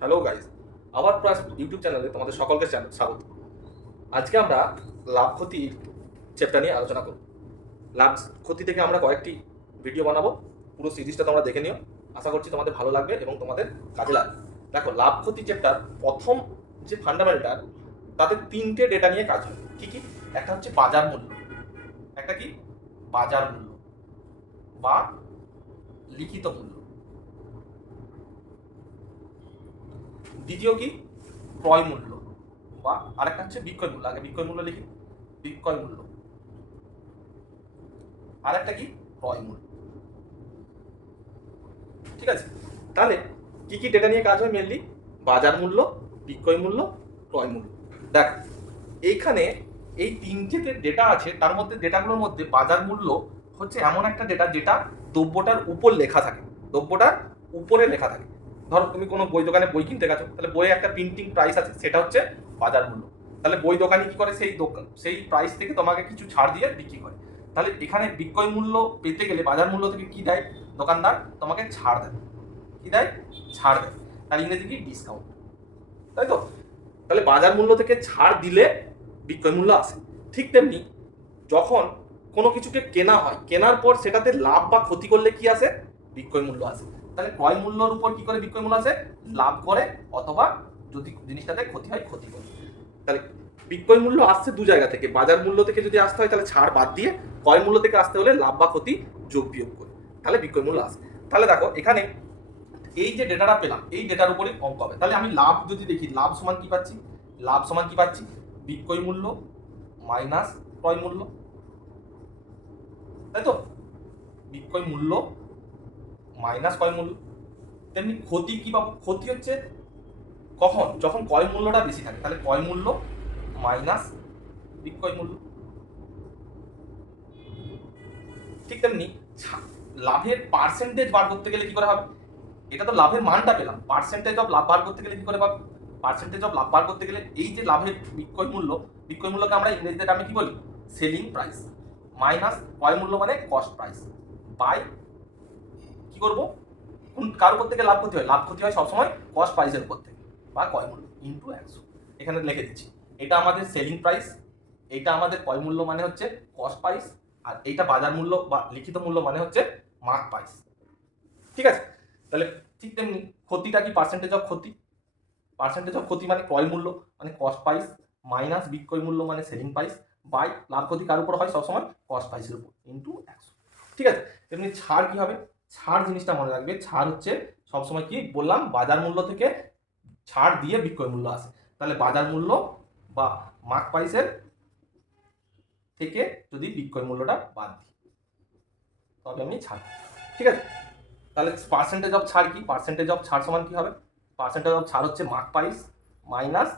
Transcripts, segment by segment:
Hello guys আবার plus YouTube চ্যানেলে তোমাদের সকলকে স্বাগত। আজকে আমরা লাভ ক্ষতি চ্যাপ্টার নিয়ে আলোচনা করব। লাভ ক্ষতি থেকে আমরা কয়েকটি ভিডিও বানাবো। পুরো সিরিজটা তোমরা দেখে নিও। আশা করছি তোমাদের ভালো লাগবে এবং তোমাদের কাজে লাগবে। দেখো, লাভ ক্ষতি চ্যাপ্টার প্রথম যে ফান্ডামেন্টাল তাতে তিনটে ডেটা নিয়ে কাজ হয়। কী কী? একটা হচ্ছে বাজার মূল্য, একটা কি? বাজার মূল্য বা লিখিত মূল্য। দ্বিতীয় কি? ক্রয় মূল্য বা আরেকটা হচ্ছে বিক্রয় মূল্য। আগে বিক্রয় মূল্য লিখি। বিক্রয় মূল্য। আরেকটা কি? ক্রয় মূল্য। ঠিক আছে? তাহলে কি কি ডেটা নিয়ে কাজ হয় মেনলি বাজার মূল্য, বিক্রয় মূল্য, ক্রয় মূল্য। দেখ, এইখানে এই তিনটে ডেটা আছে, তার মধ্যে ডেটাগুলোর মধ্যে বাজার মূল্য হচ্ছে এমন একটা ডেটা যেটা দ্রব্যটার উপর লেখা থাকে। দ্রব্যটার উপরে লেখা থাকে। ধরো তুমি কোনো বই দোকানে বই কিনতে গেছো, তাহলে বইয়ে একটা প্রিন্টিং প্রাইস আছে, সেটা হচ্ছে বাজার মূল্য। তাহলে বই দোকানি কি করে সেই দোকান, সেই প্রাইস থেকে তোমাকে কিছু ছাড় দিয়ে বিক্রি করে। তাহলে এখানে বিক্রয় মূল্য পেতে গেলে বাজার মূল্য থেকে কি দেয়? দোকানদার তোমাকে ছাড় দেয়। কি দেয়? ছাড় দেয়। তার ইংরেজি কি? ডিসকাউন্ট তাই তো? তাহলে বাজার মূল্য থেকে ছাড় দিলে বিক্রয় মূল্য আসে। ঠিক তেমনি যখন কোনো কিছুকে কেনা হয়, কেনার পর সেটাতে লাভ বা ক্ষতি করলে কি আসে? বিক্রয় মূল্য আসে। তাহলে ক্রয় মূল্যর উপর কি করে বিক্রয় মূল্য আসে লাভ করে অথবা যদি জিনিসটাতে ক্ষতি হয়, ক্ষতি করে। তাহলে বিক্রয় মূল্য আসছে দু জায়গা থেকে। বাজার মূল্য থেকে যদি আসতে হয়, তাহলে ছাড় বাদ দিয়ে ক্রয় মূল্য থেকে আসতে হলে লাভ বা ক্ষতি যোগ বিয়োগ করে। তাহলে বিক্রয় মূল্য আসে তাহলে দেখো, এখানে এই যে ডেটাটা পেলাম, এই ডেটার উপরে অঙ্ক হবে। তাহলে আমি লাভ যদি দেখি, লাভ সমান কি পাচ্ছি? লাভ সমান কি পাচ্ছি? বিক্রয় মূল্য মাইনাস ক্রয় মূল্য। তাই তো? বিক্রয় মূল্য মাইনাস ক্রয় মূল্য? তেমনি ক্ষতি কি পাবো? ক্ষতি হচ্ছে কখন? যখন ক্রয় মূল্যটা বেশি থাকে, তাহলে ক্রয় মূল্য মাইনাস বিক্রয় মূল্য? ঠিক তেমনি লাভের পার্সেন্টেজ বার করতে গেলে কি করে হবে? এটা তো লাভের মানটা পেলাম। পার্সেন্টেজ অফ লাভ বার করতে গেলে কি করে পাবো? পার্সেন্টেজ অফ লাভ বার করতে গেলে এই যে লাভের বিক্রয় মূল্য বিক্রয় মূল্যকে আমরা ইংরেজিতে আমি কি বলি? সেলিং প্রাইস মাইনাস ক্রয় মূল্য মানে কস্ট প্রাইস বাই কি করব? কার উপর থেকে লাভ ক্ষতি হয়? লাভ ক্ষতি হয় সবসময় কস্ট প্রাইসের উপর থেকে, বা কয় মূল্য? ইন্টু একশো এখানে লিখে দিচ্ছি। এটা আমাদের সেলিং প্রাইস এটা আমাদের কয় মূল্য মানে হচ্ছে কস্ট প্রাইস আর এইটা বাজার মূল্য বা লিখিত মূল্য মানে হচ্ছে মার্ক প্রাইস ঠিক আছে? তাহলে ঠিক তেমনি ক্ষতিটা কি পার্সেন্টেজ অফ ক্ষতি? পার্সেন্টেজ অফ ক্ষতি মানে ক্রয় মূল্য মানে কস্ট প্রাইস মাইনাস বিক্রয় মূল্য মানে সেলিং প্রাইস বাই লাভ ক্ষতি কার উপর হয়? সবসময় কস্ট প্রাইসের উপর ইন্টু একশো ঠিক আছে? তেমনি ছাড় কি হবে? ছাড় জিনিসটা মনে রাখবে। ছাড় হচ্ছে সবসময় কি বললাম, বাজার মূল্য থেকে ছাড় দিয়ে বিক্রয় মূল্য আসে। তাহলে বাজার মূল্য বা মার্ক প্রাইসের থেকে যদি বিক্রয় মূল্যটা বাদ দিই, তবে আমি ছাড় ঠিক আছে? তাহলে পার্সেন্টেজ অফ ছাড় কি? পার্সেন্টেজ অফ ছাড় সমান কি হবে? পার্সেন্টেজ অফ ছাড় হচ্ছে মার্ক প্রাইস মাইনাস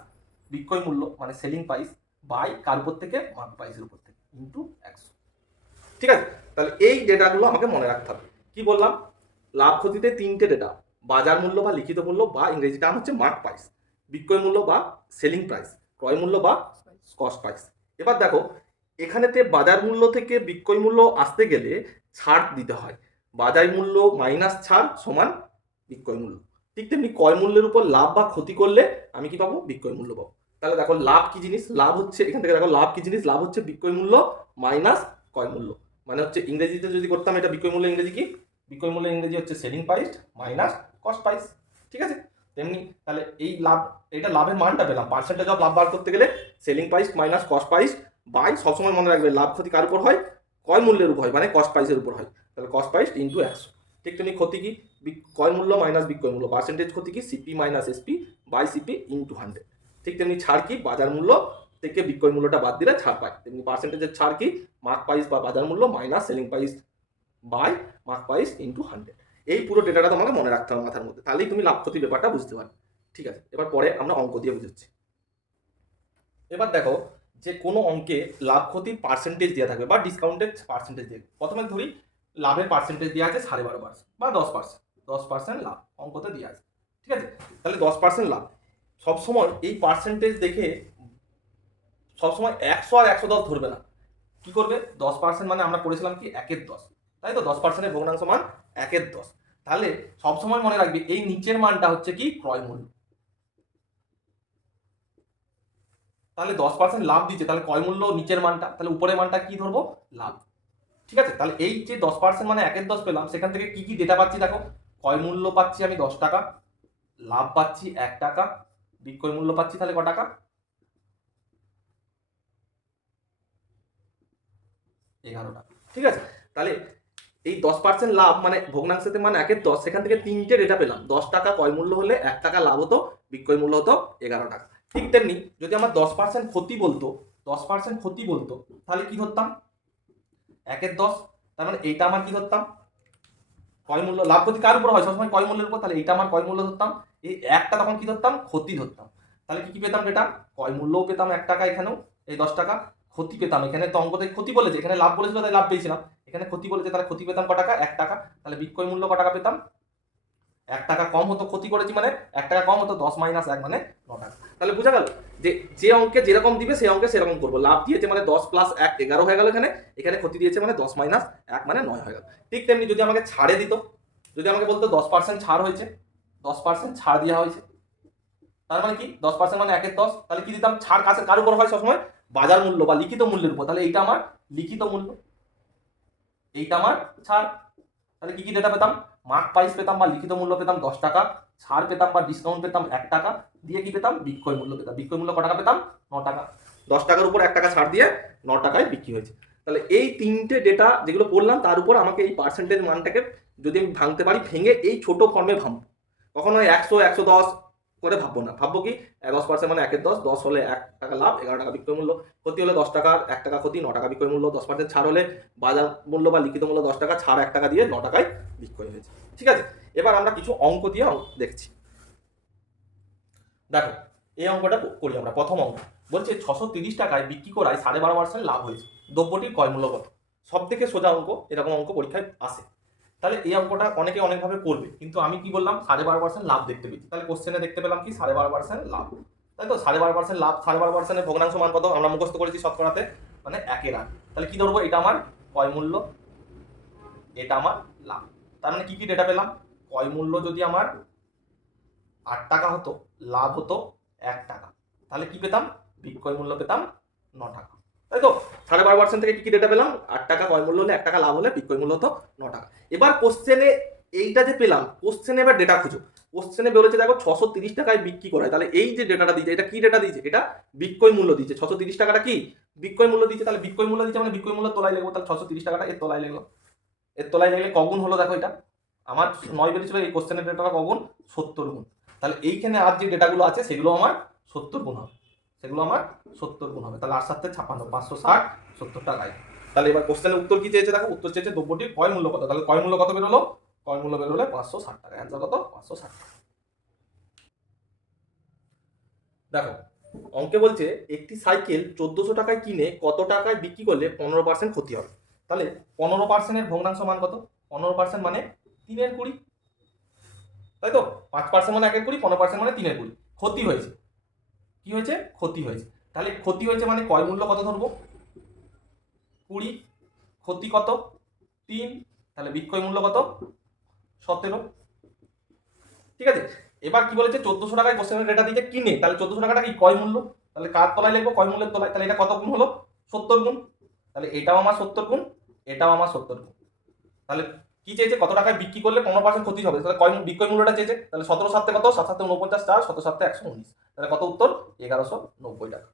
বিক্রয় মূল্য মানে সেলিং প্রাইস বাই কার উপর থেকে মার্ক প্রাইসের উপর থেকে ইন্টু একশো। ঠিক আছে? তাহলে এই ডেটাগুলো আমাকে মনে রাখতে হবে। কি বললাম? লাভ ক্ষতিতে তিনটে ডেটা বাজার মূল্য বা লিখিত মূল্য বা ইংরেজি টার্ম হচ্ছে মার্ক প্রাইস বিক্রয় মূল্য বা সেলিং প্রাইস ক্রয় মূল্য বা কস্ট প্রাইস এবার দেখো, এখানেতে বাজার মূল্য থেকে বিক্রয় মূল্য আসতে গেলে ছাড় দিতে হয়। বাজার মূল্য মাইনাস ছাড় সমান বিক্রয় মূল্য। ঠিক তেমনি ক্রয় মূল্যের উপর লাভ বা ক্ষতি করলে আমি কি পাবো? বিক্রয় মূল্য পাবো। তাহলে দেখো, লাভ কি জিনিস? লাভ হচ্ছে, এখান থেকে দেখো, লাভ কি জিনিস? লাভ হচ্ছে বিক্রয় মূল্য মাইনাস ক্রয় মূল্য। মানে হচ্ছে ইংরেজিতে যদি করতাম, এটা বিক্রয় মূল্য, ইংরেজি কি? বিক্রয় মূল্য ইংরেজি হচ্ছে selling price minus cost price, ঠিক আছে? তেমনি তাহলে এই লাভ, এটা লাভের মানটা পেলাম পার্সেন্টেজ অফ লাভ বার করতে গেলে selling price minus cost price by সবসময় মনে রাখবে লাভ ক্ষতি কার উপর হয়? কয় মূল্যের উপর হয় মানে কস্ট প্রাইসের উপর হয়। তাহলে কস্ট প্রাইস ইন্টু একশো ঠিক তেমনি ক্ষতি কি? ক্রয় মূল্য মাইনাস বিক্রয় মূল্য পার্সেন্টেজ ক্ষতি কি? CP minus SP by CP into hundred ঠিক তেমনি ছাড় কি? বাজার মূল্য থেকে বিক্রয় মূল্যটা বাদ দিলে ছাড় পায়। তেমনি পার্সেন্টেজের ছাড় কি? মার্ক প্রাইস বা বাজার মূল্য minus selling price by mark price into hundred এই পুরো ডেটাটা তোমাকে মনে রাখতে হবে মাথার মধ্যে। তাহলেই তুমি লাভ ক্ষতির ব্যাপারটা বুঝতে পারবে। ঠিক আছে? এবার পরে আমরা অঙ্ক দিয়ে বুঝাচ্ছি। এবার দেখো, যে কোনো অঙ্কে লাভ ক্ষতির পার্সেন্টেজ দেওয়া থাকবে বা ডিসকাউন্টেড পার্সেন্টেজ দেবে প্রথমে ধরি, লাভের পার্সেন্টেজ দেওয়া আছে সাড়ে বারো পার্সেন্ট বা দশ পার্সেন্ট দশ পার্সেন্ট লাভ অঙ্কতে দেওয়া আছে। ঠিক আছে? তাহলে দশ পার্সেন্ট লাভ। সবসময় এই পার্সেন্টেজ দেখে সবসময় একশো আর একশো দশ ধরবে না। কি করবে? দশ পার্সেন্ট মানে আমরা পড়েছিলাম কি? একের দশ। তাই তো দশ পার্সেন্টের ভগ্নাংশ মান একের দশ। তাহলে সবসময় মনে রাখবে, এই নিচের মানটা হচ্ছে কি ক্রয় মূল্য। তাহলে দশ পার্সেন্ট লাভ দিচ্ছে, তাহলে ক্রয় মূল্য নিচের মানটা, তাহলে উপরের মানটা কি ধরবো? লাভ। ঠিক আছে? তাহলে এই যে দশ পার্সেন্ট মানে একের দশ পেলাম, সেখান থেকে কি কি ডেটা পাচ্ছি দেখো? ক্রয় মূল্য পাচ্ছি আমি দশ টাকা, লাভ পাচ্ছি এক টাকা, বিক্রয় মূল্য পাচ্ছি তাহলে ক টাকা? এগারো টাকা। ঠিক আছে? তাহলে এই দশ পার্সেন্ট লাভ মানে ভগ্নাংশতে মানে একের দশ, সেখান থেকে তিনটে ডেটা পেলাম। দশ টাকা কয় মূল্য হলে এক টাকা লাভ হতো, বিক্রয় মূল্য হতো এগারো টাকা। ঠিক তেমনি যদি আমার দশ পার্সেন্ট ক্ষতি বলতো, দশ পার্সেন্ট ক্ষতি বলতো, তাহলে কি ধরতাম? একের দশ, তার মানে এইটা আমার কি ধরতাম? কয় মূল্য, লাভ ক্ষতি কার উপর হয়? সবসময় কয় মূল্যের উপর, তাহলে এইটা আমার কয় মূল্য ধরতাম। এই একটা তখন কি ধরতাম? ক্ষতি ধরতাম। তাহলে কি কি পেতাম ডেটা কয় মূল্যও পেতাম এক টাকা এখানেও, এই দশ টাকা ক্ষতি পেতাম। এখানে তো অঙ্কতে ক্ষতি বলেছে, এখানে লাভ বলেছিল, তাই লাভ পেয়েছিলাম। এখানে ক্ষতি বলেছে, তাহলে ক্ষতি পেতাম ক টাকা? এক টাকা। তাহলে বিক্রয় মূল্য ক টাকা পেতাম? এক টাকা কম হতো, ক্ষতি করেছি মানে এক টাকা কম হতো, দশ মাইনাস এক মানে ন টাকা। তাহলে বোঝা গেল যে যে অঙ্কে যেরকম দিবে, সেই অঙ্কে সেরকম করব। লাভ দিয়েছে মানে দশ প্লাস এক, এগারো হয়ে গেল এখানে। এখানে ক্ষতি দিয়েছে মানে দশ মাইনাস এক মানে নয় হয়ে গেল। ঠিক তেমনি যদি আমাকে ছাড়ে দিত, যদি আমাকে বলতো দশ পার্সেন্ট ছাড় হয়েছে, দশ পার্সেন্ট ছাড় দেওয়া হয়েছে। তার মানে কি? দশ পার্সেন্ট মানে একের দশ। তাহলে কি দিতাম? ছাড় কাছে কার উপর হয় সবসময়? বাজার মূল্য বা লিখিত মূল্যের উপর। তাহলে এইটা আমার লিখিত মূল্য। এইটা আমার ছাড়। তাহলে কি কি ডেটা পেতাম? মার্ক প্রাইস পেতাম বা লিখিত মূল্য পেতাম দশ টাকা, ছাড় পেতাম বা ডিসকাউন্ট পেতাম এক টাকা, দিয়ে কি পেতাম? বিক্রয় মূল্য পেতাম। বিক্রয় মূল্য ক টাকা পেতাম? ন টাকা। দশ টাকার উপর এক টাকা ছাড় দিয়ে ন টাকায় বিক্রি হয়েছে। তাহলে এই তিনটে ডেটা যেগুলো পড়লাম, তার উপর আমাকে এই পার্সেন্টেজ মানটাকে যদি আমি ভাঙতে পারি, ভেঙে এই ছোট ফর্মে ভাঙবো। কখনো একশো একশো দশ করে ভাববো না। ভাববো কি দশ পার্সেন্ট মানে একের দশ দশ হলে এক টাকা লাভ, এগারো টাকা বিক্রয় মূল্য। ক্ষতি হলে দশ টাকার এক টাকা ক্ষতি, ন টাকা বিক্রয় মূল্য। দশ পার্সেন্ট ছাড় হলে বাজার মূল্য বা লিখিত মূল্য দশ টাকা, ছাড় এক টাকা দিয়ে ন টাকায় বিক্রয় হয়েছে। ঠিক আছে? এবার আমরা কিছু অঙ্ক দিয়ে দেখছি। দেখো, এই অঙ্কটা করি আমরা। প্রথম অঙ্ক। বলছে ছশো তিরিশ টাকায় বিক্রি করায় সাড়ে বারো পার্সেন্ট লাভ হয়েছে। দ্রব্যটির ক্রয় মূল্য কত? সব থেকে সোজা অঙ্ক, এরকম অঙ্ক পরীক্ষায় আসে। তাহলে এই অঙ্কটা অনেকে অনেকভাবে করবে। কিন্তু আমি কি বললাম? সাড়ে বারো পার্সেন্ট লাভ দেখতে পেয়েছি। তাহলে কোশ্চেনে দেখতে পেলাম কি? সাড়ে বারো পার্সেন্ট লাভ। তাই তো? সাড়ে বারো পার্সেন্ট লাভ, সাড়ে বারো পার্সেন্টের ভগ্নাংশ মান কত? আমরা মুখস্থ করেছি শতকরাতে মানে একের আট তাহলে কি ধরবো? এটা আমার ক্রয় মূল্য। এটা আমার লাভ। তার মানে কি কি ডেটা পেলাম? ক্রয় মূল্য যদি আমার আট টাকা হতো, লাভ হতো এক টাকা। তাহলে কি পেতাম? বিক্রয় মূল্য পেতাম ন টাকা। তাই তো? সাড়ে বারো পার্সেন্ট থেকে কি কি ডেটা পেলাম? আট টাকা কয় মূল্য হলে, এক টাকা লাভ হলে বিক্রয় মূল্য হতো ন টাকা। এবার কোশ্চেনে এইটা যে পেলাম কোশ্চেনে এবার ডেটা খুঁজো। কোশ্চেনে বলেছে, দেখো, ছশো তিরিশ টাকায় বিক্রি করায়। তাহলে এই যে ডেটাটা দিয়েছে, এটা কি ডেটা দিয়েছে? এটা বিক্রয় মূল্য দিয়েছে। ছশো তিরিশ টাকাটা কি? বিক্রয় মূল্য দিচ্ছে তাহলে বিক্রয় মূল্য দিচ্ছে মানে বিক্রয় মূল্য তোলায় লাগবে তাহলে ছশো তিরিশ টাকাটা এর তোলায় লাগল এর তোলায় লাগলে কগুণ হলো, দেখো এটা। আমার নয় বেরিয়েছিল, এই কোশ্চেনের ডেটাটা কগুণ? সত্তর গুণ। তাহলে এইখানে আর যে ডেটাগুলো আছে, সেগুলো আমার সত্তর গুণ হবে। সেগুলো আমার সত্তর গুণ হবে। তাহলে আট সাথে ছাপান্ন পাঁচশো ষাট সত্তর টাকায় তাহলে এবার কোশ্চেনের উত্তর কি চেয়েছে? দেখো, উত্তর চেয়েছে দ্রব্যটির কয় মূল্য কত? তাহলে কয় মূল্য কত বেরোলো? কয় মূল্য বেরোলে পাঁচশো ষাট টাকা। অ্যান্সার কত? পাঁচশো ষাট টাকা। দেখো, অঙ্কে বলছে, একটি সাইকেল চোদ্দশো টাকায় কিনে কত টাকায় বিক্রি করলে পনেরো পার্সেন্ট ক্ষতি হবে? তাহলে পনেরো পার্সেন্টের ভগ্নাংশ মান কত? পনেরো পার্সেন্ট মানে তিনের কুড়ি। তাই তো? পাঁচ পার্সেন্ট মানে একের কুড়ি, পনেরো পার্সেন্ট মানে তিনের কুড়ি। ক্ষতি হয়েছে। কি হয়েছে? ক্ষতি হয়েছে। তাহলে ক্ষতি হয়েছে মানে কয় মূল্য কত ধরবো? কুড়ি, ক্ষতি কত? তিন, তাহলে বিক্রয় মূল্য কত? সতেরো। ঠিক আছে? এবার কি বলেছে? চোদ্দশো টাকায় কোশ্চেনের ডেটা দিয়েছে, কিনে। তাহলে চোদ্দশো টাকাটা কি? কয় মূল্য। তাহলে কার তলায় লিখব? কয় মূল্যের তলায়। তাহলে এটা কত গুণ হলো? সত্তর গুণ। তাহলে এটাও আমার সত্তর গুণ, এটাও আমার সত্তর গুণ। তাহলে কি চেয়েছে? কত টাকায় বিক্রি করলে পনেরো পার্সেন্ট ক্ষতি হবে? তাহলে কয় বিক্রয় মূল্যটা চেয়েছে। তাহলে সতেরো সাথে কত? সাত সাথে উনপঞ্চাশ চার সতেরো সাথে একশো উনিশ। তাহলে কত উত্তর? এগারোশো নব্বই টাকা।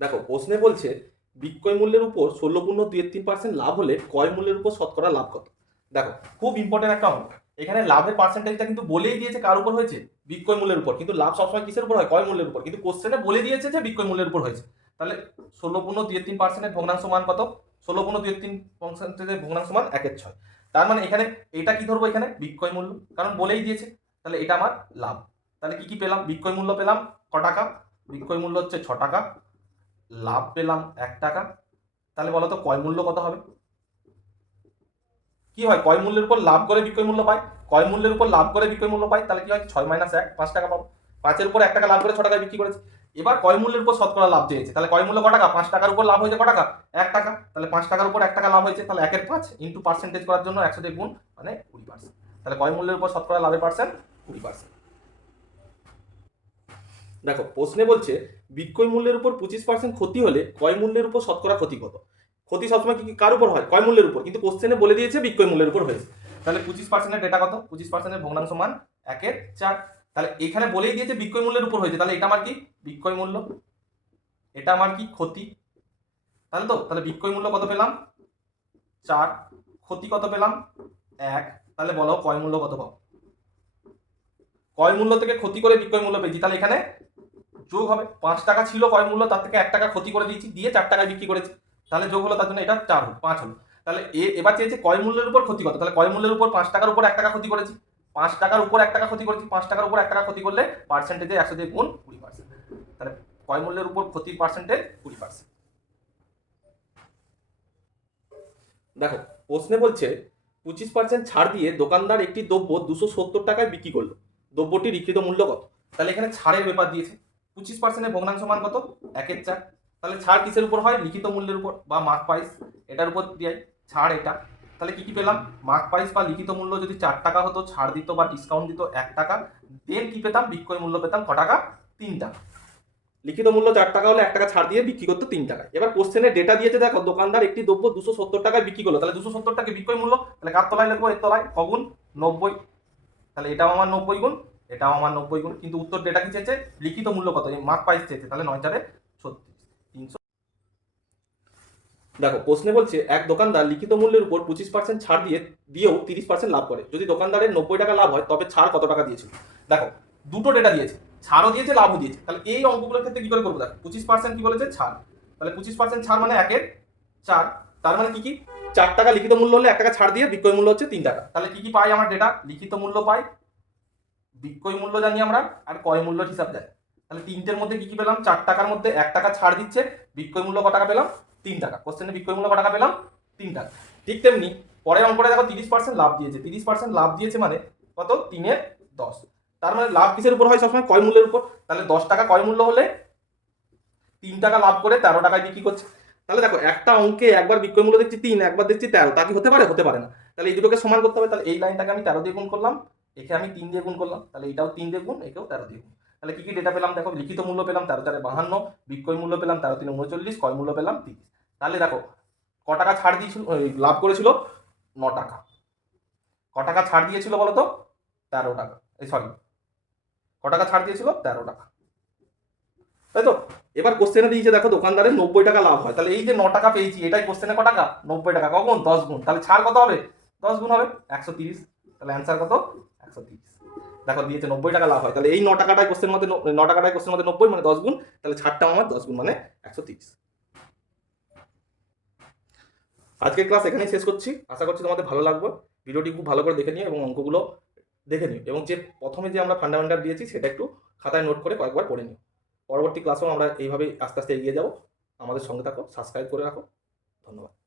দেখো, প্রশ্নে বলছে, বিক্রয় মূল্যের উপর ষোলো পূর্ণ দুই তিন পার্সেন্ট লাভ হলে ক্রয় মূল্যের উপর শতকরা লাভ কত? দেখো, খুব ইম্পর্টেন্ট একটা অঙ্ক। এখানে লাভের পার্সেন্টেজটা কিন্তু বলেই দিয়েছে কার উপর হয়েছে? বিক্রয় মূল্যের উপর। কিন্তু লাভ সবসময় কিসের উপর হয়? ক্রয় মূল্যের উপর। কিন্তু কোশ্চেনে বলে দিয়েছে যে বিক্রয় মূল্যের উপর হয়েছে। তাহলে ষোলো পূর্ণ দুই তিন পার্সেন্টের ভগ্নাংশ মান কত? ষোলো পূর্ণ দুই তিন পার্সেন্টেজের ভগ্নাংশ মান একের ছয়। তার মানে এখানে এটা কি ধরবো এখানে? বিক্রয় মূল্য। কারণ বলেই দিয়েছে। তাহলে এটা আমার লাভ। তাহলে কি কি পেলাম? বিক্রয় মূল্য পেলাম ক টাকা বিক্রয় মূল্য হচ্ছে ছ টাকা লাভ পেলাম এক টাকা তাহলে বলো তো কয় মূল্য কত হবে? কি হয়? কয় মূল্যের উপর লাভ করে বিক্রয় মূল্য পাই। কয় মূল্যের উপর লাভ করে বিক্রয় মূল্য পাই, তাহলে কি হয়? ছয় মাইনাস এক, পাঁচ টাকা পাবো। পাঁচের উপর এক টাকা লাভ করে ছ টাকায় বিক্রি করেছে। এবার কয় মূল্যের উপর শতকরা লাভ চেয়েছে। তাহলে কয় মূল্য ক টাকা পাঁচ টাকার উপর লাভ হয়েছে ক টাকা এক টাকা তাহলে পাঁচ টাকার উপর এক টাকা লাভ হয়েছে। তাহলে একের পাঁচ ইন্টু পার্সেন্টেজ করার জন্য একশো দিয়ে গুণ মানে কুড়ি পার্সেন্ট তাহলে কয় মূল্যের উপর শতকরা লাভের পার্সেন্ট কুড়ি পার্সেন্ট দেখো, প্রশ্নে বলছে, বিক্রয় মূল্যের উপর পঁচিশ পার্সেন্ট ক্ষতি হলে ক্রয় মূল্যের উপর শতকরা ক্ষতি কত? ক্ষতি সবসময় কি কার উপর হয়? ক্রয় মূল্যের উপর। কিন্তু কোশ্চেনে বলে দিয়েছে, বিক্রয় মূল্যের উপর হয়েছে। তাহলে পঁচিশ পার্সেন্টের ডেটা কত? পঁচিশ পার্সেন্টের ভগ্নাংশ মান একের চার। তাহলে এখানে বলেই দিয়েছে, বিক্রয় মূল্যের উপর হয়েছে। তাহলে এটা আমার কি? বিক্রয় মূল্য। এটা আমার কি? ক্ষতি। তাহলে তো, তাহলে বিক্রয় মূল্য কত পেলাম? চার। ক্ষতি কত পেলাম? এক। তাহলে বলো, ক্রয় মূল্য কত পাবো? ক্রয় মূল্য থেকে ক্ষতি করে বিক্রয় মূল্য পেয়েছি। তাহলে এখানে যোগ হবে। পাঁচ টাকা ছিল ক্রয় মূল্য, তার থেকে এক টাকা ক্ষতি করে দিয়েছি, দিয়ে চার টাকায় বিক্রি করেছি। তাহলে যোগ হলো, তার জন্য এটা চার হলো, পাঁচ হলো। তাহলে এ, এবার চেয়েছে কয় মূল্যের উপর ক্ষতি কত তাহলে কয় মূল্যের উপর পাঁচ টাকার উপর এক টাকা ক্ষতি করেছি? পাঁচ টাকার উপর এক টাকা ক্ষতি করেছি, পাঁচ টাকার উপর এক টাকা ক্ষতি করলে পার্সেন্টেজে একশো দিয়ে গুণ কুড়ি পার্সেন্ট তাহলে কয় মূল্যের উপর ক্ষতির পার্সেন্টেজ কুড়ি পার্সেন্ট দেখো, প্রশ্নে বলছে, পঁচিশ পার্সেন্ট ছাড় দিয়ে দোকানদার একটি দ্রব্য দুশো সত্তর টাকায় বিক্রি করল। দ্রব্যটির লিখিত মূল্য কত? তাহলে এখানে ছাড়ের ব্যাপার দিয়েছে। পঁচিশ পার্সেন্টের ভগ্নাংশ মান কত? একের চার। তাহলে ছাড় কিসের উপর হয়? লিখিত মূল্যের উপর বা মার্ক প্রাইস এটার উপর দিয়ে ছাড় এটা। তাহলে কী কী পেলাম? মার্ক প্রাইস বা লিখিত মূল্য যদি চার টাকা হতো, ছাড় দিত বা ডিসকাউন্ট দিত এক টাকা দেন কী পেতাম? বিক্রয় মূল্য পেতাম ক টাকা? তিন টাকা। লিখিত মূল্য চার টাকা হলে এক টাকা ছাড় দিয়ে বিক্রি করতো তিন টাকা এবার কোশ্চেনে ডেটা দিয়েছে, দেখো, দোকানদার একটি দ্রব্য দুশো সত্তর টাকায় বিক্রি করল। তাহলে দুশো সত্তর টাকা বিক্রয় মূল্য? তাহলে কার তলায়? লিখব এর তলায়। কগুণ? নব্বই। তাহলে এটাও আমার নব্বই গুণ। এটাও আমার নব্বই গুণ। কিন্তু উত্তর ডেটা কি চেয়েছে? লিখিত মূল্য কত? মার্ক প্রাইস চেয়েছে, তাহলে নয় চারে ছত্রিশ। তিনশো। দেখো, প্রশ্নে বলছে, এক দোকানদার লিখিত মূল্যের উপর পঁচিশ পার্সেন্ট ছাড় দিয়ে, দিয়েও তিরিশ পার্সেন্ট লাভ করে। যদি দোকানদারের নব্বই টাকা লাভ হয়, তবে ছাড় কত টাকা দিয়েছিল? দেখো, দুটো ডেটা দিয়েছে। ছাড়ও দিয়েছে, লাভও দিয়েছে। তাহলে এই অঙ্কগুলোর ক্ষেত্রে কি করে করব? দেখো, পঁচিশ পার্সেন্ট কি বলেছে? ছাড়। তাহলে পঁচিশ পার্সেন্ট ছাড় মানে একের চার। তার মানে কি কি? চার টাকা লিখিত মূল্য হলে এক টাকা ছাড় দিয়ে বিক্রয় মূল্য হচ্ছে তিন টাকা। তাহলে কি কি পাই আমার ডেটা লিখিত মূল্য পাই। বিক্রয় মূল্য জানি আমরা, আর ক্রয় মূল্যের হিসাব দেয় তাহলে তিনটের মধ্যে কি কি পেলাম? চার টাকার মধ্যে এক টাকা ছাড় দিচ্ছে, বিক্রয় মূল্য ক টাকা পেলাম? তিন টাকা। কোশ্চেনে বিক্রয় মূল্য ক টাকা পেলাম? তিন টাকা। ঠিক তেমনি পরের অঙ্কটা দেখো তিরিশ পার্সেন্ট লাভ দিয়েছে। তিরিশ পার্সেন্ট লাভ দিয়েছে মানে কত? তিনের দশ। তার মানে লাভ কিসের উপর হয়? সবসময় কয় মূল্যের উপর। তাহলে দশ টাকা কয় মূল্য হলে তিন টাকা লাভ করে তেরো টাকায় বিক্রি করছে। তাহলে দেখো, একটা অঙ্কে একবার বিক্রয় মূল্য দেখছি তিন, একবার দেখছি তেরো। তা কি হতে পারে? হতে পারে না। তাহলে এই দুটোকে সমান করতে হবে। তাহলে এই লাইনটাকে আমি তেরো দিয়ে গুণ করলাম। একে আমি তিন দিয়ে গুণ করলাম, তাহলে এটাও তিন দিয়ে গুণ, একেও তেরো দিয়ে গুণ। তাহলে কী কী ডেটা পেলাম? দেখো, লিখিত মূল্য পেলাম তেরো চারে বাহান্ন বিক্রয় মূল্য পেলাম তেরো তিন উনচল্লিশ কয় মূল্য পেলাম তিরিশ। তাহলে দেখো, ক টাকা ছাড় দিয়েছিল লাভ করেছিল? ন টাকা। ক টাকা ছাড় দিয়েছিল বলো তো? তেরো টাকা। এই সরি ক টাকা ছাড় দিয়েছিল? তেরো টাকা। তাই তো? এবার কোশ্চেনে দিয়েছে, দেখো দোকানদারের নব্বই টাকা লাভ হয়। তাহলে এই যে ন টাকা পেয়েছি, এটাই কোশ্চেনে ক টাকা? নব্বই টাকা। কখন? দশ গুণ। তাহলে ছাড় কত হবে? দশ গুণ হবে, একশো তিরিশ। তাহলে অ্যান্সার কত? একশো তিরিশ। দেখো দিয়েছে নব্বই টাকা লাভ হয়। তাহলে এই ন টাকাটাই কোশ্চেন মধ্যে ন- টাকাটাই কোশ্চেন মধ্যে নব্বই মানে দশ গুণ, তাহলে ছাড়টা আমার দশ গুণ মানে একশো তিরিশ। আজকের ক্লাস এখানেই শেষ করছি। আশা করছি তোমাদের ভালো লাগবে। ভিডিওটি খুব ভালো করে দেখে নিও এবং অঙ্কগুলো দেখে নিও। এবং যে প্রথমে যে আমরা ফান্ডামেন্টাল দিয়েছি, সেটা একটু খাতায় নোট করে কয়েকবার পড়ে নিও। পরবর্তী ক্লাসেও আমরা এইভাবেই আস্তে আস্তে এগিয়ে যাব। আমাদের সঙ্গে থাকো সাবস্ক্রাইব করে রাখো। ধন্যবাদ।